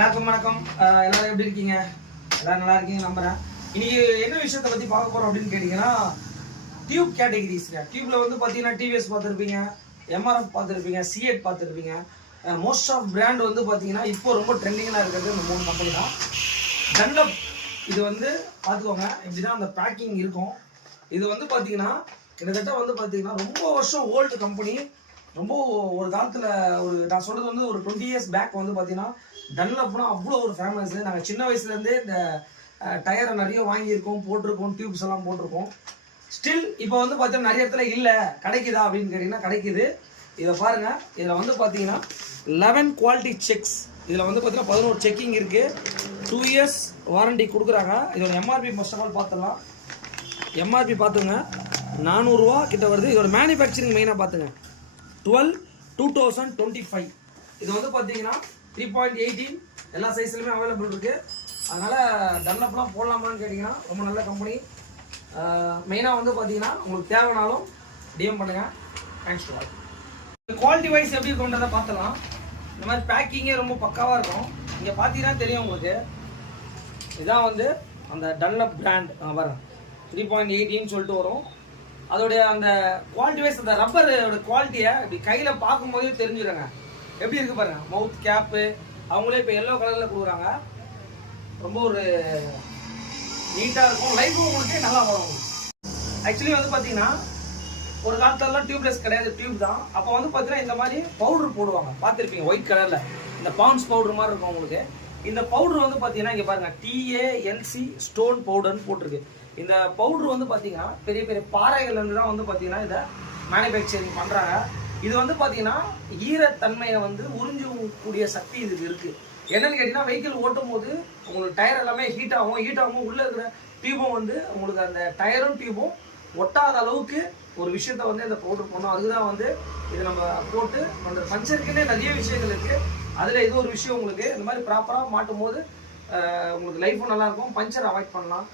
எல்லாருக்கும் வணக்கம். எல்லாரும் எப்படி இருக்கீங்க? எல்லாரும் நல்லா இருக்கீங்க நம்புறேன். இன்னைக்கு என்ன விஷயத்தை பத்தி பார்க்க போறோம் அப்படின்னு கேட்டீங்கன்னா, டியூப் கேட்டகரிஸ்ங்க. டியூப்ல வந்து பாத்தீங்கன்னா டிவிஎஸ் பார்த்துருப்பீங்க, எம்ஆர்எஃப் பார்த்துருப்பீங்க, சிஎட் பார்த்துருப்பீங்க. மோஸ்ட் ஆஃப் பிராண்ட் வந்து பாத்தீங்கன்னா இப்போ ரொம்ப ட்ரெண்டிங்காக இருக்கிறது இந்த 3 கம்பெனி தான். டன்லப் இது வந்து பார்த்துக்கோங்க, இப்படிதான் அந்த பேக்கிங் இருக்கும். இது வந்து பாத்தீங்கன்னா கிட்டத்தட்ட வந்து பாத்தீங்கன்னா ரொம்ப வருஷம் ஓல்டு கம்பெனி. ரொம்ப ஒரு காலத்தில் நான் சொல்கிறது வந்து ஒரு 20 இயர்ஸ் பேக் வந்து பார்த்தீங்கன்னா டன்லப்னா அவ்வளோ ஒரு ஃபேமஸ். நாங்கள் சின்ன வயசுலேருந்தே இந்த டயரை நிறைய வாங்கியிருக்கோம், போட்டிருக்கோம், டியூப்ஸ் எல்லாம் போட்டிருக்கோம். ஸ்டில் இப்போ வந்து பார்த்தீங்கன்னா நிறைய இடத்துல இல்லை, கிடைக்குதா அப்படின்னு கேட்டிங்கன்னா கிடைக்குது. இதை பாருங்கள், இதில் வந்து பார்த்தீங்கன்னா 11 குவாலிட்டி செக்ஸ். இதில் வந்து பார்த்தீங்கன்னா 11 செக்கிங் இருக்குது. 2 இயர்ஸ் வாரண்டி கொடுக்குறாங்க. இதோட எம்ஆர்பி ஃபர்ஸ்ட் ஆஃப் ஆல் பார்த்துடலாம். எம்ஆர்பி பார்த்துங்க, 400 ரூபா கிட்ட வருது. இதோட மேனுஃபேக்சரிங் மெயினாக பார்த்துங்க 12/2025. இது வந்து பார்த்தீங்கன்னா 3.18 எல்லா சைஸ்லையுமே அவைலபிள் இருக்குது. அதனால் டன்லப்லாம் போடலாமான்னு கேட்டிங்கன்னா ரொம்ப நல்ல கம்பெனி. மெயினாக வந்து பார்த்தீங்கன்னா உங்களுக்கு தேவைனாலும் டிஎம் பண்ணுங்கள். Thanks to all. Quality wise எப்படி இருக்குன்றதை பார்த்துலாம். இந்த மாதிரி பேக்கிங்கே ரொம்ப பக்காவாக இருக்கும். இங்கே பார்த்தீங்கன்னா தெரியும் உங்களுக்கு. இதுதான் வந்து அந்த டன்லப் பிராண்ட் பாருங்க, 3.18 சொல்லிட்டு வரும். அதோடைய அந்த குவாலிட்டி வைஸ் அந்த ரப்பரோட குவாலிட்டியை இப்படி கையில் பார்க்கும்போதே தெரிஞ்சுடுங்க. எப்படி இருக்கு பாருங்க, மவுத் கேப்பு அவங்களே இப்போ எல்லோ கலரில் கொடுக்குறாங்க. ரொம்ப ஒரு நீட்டாக இருக்கும். லைஃபும் உங்களுக்கு நல்லா வரும். ஆக்சுவலி வந்து பார்த்தீங்கன்னா ஒரு காலத்துலலாம் டியூப்லெஸ் கிடையாது, டியூப் தான். அப்போ வந்து பார்த்தீங்கன்னா இந்த மாதிரி பவுடர் போடுவாங்க, பார்த்துருப்பீங்க ஒயிட் கலரில். இந்த பான்ஸ் பவுடர் மாதிரி இருக்கும் உங்களுக்கு. இந்த பவுடர் வந்து பார்த்தீங்கன்னா இங்கே பாருங்கள், TALC ஸ்டோன் பவுடர்னு போட்டிருக்கு. இந்த பவுடர் வந்து பார்த்தீங்கன்னா பெரிய பெரிய பாறைகள்லேருந்து தான் வந்து பார்த்தீங்கன்னா இதை மேனுஃபேக்சரிங் பண்ணுறாங்க. இது வந்து பார்த்தீங்கன்னா ஈரத்தன்மையை வந்து உறிஞ்சக்கூடிய சக்தி இதுக்கு இருக்குது. என்னன்னு கேட்டிங்கன்னா வெஹிக்கிள் ஓட்டும் போது உங்களுக்கு டயர் எல்லாமே ஹீட் ஆகும். உள்ளே இருக்கிற டியூபும் வந்து உங்களுக்கு அந்த டயரும் டியூபும் ஒட்டாத அளவுக்கு ஒரு விஷயத்த வந்து இந்த பவுடர் பண்ணோம். அதுதான் வந்து இதை நம்ம போட்டு அந்த பஞ்சருக்குன்னே நிறைய விஷயங்கள் இருக்குது. அதில் இது ஒரு விஷயம். உங்களுக்கு இந்த மாதிரி ப்ராப்பராக மாட்டும் போது உங்களுக்கு லைஃபும் நல்லாயிருக்கும், பஞ்சர் அவாய்ட் பண்ணலாம்.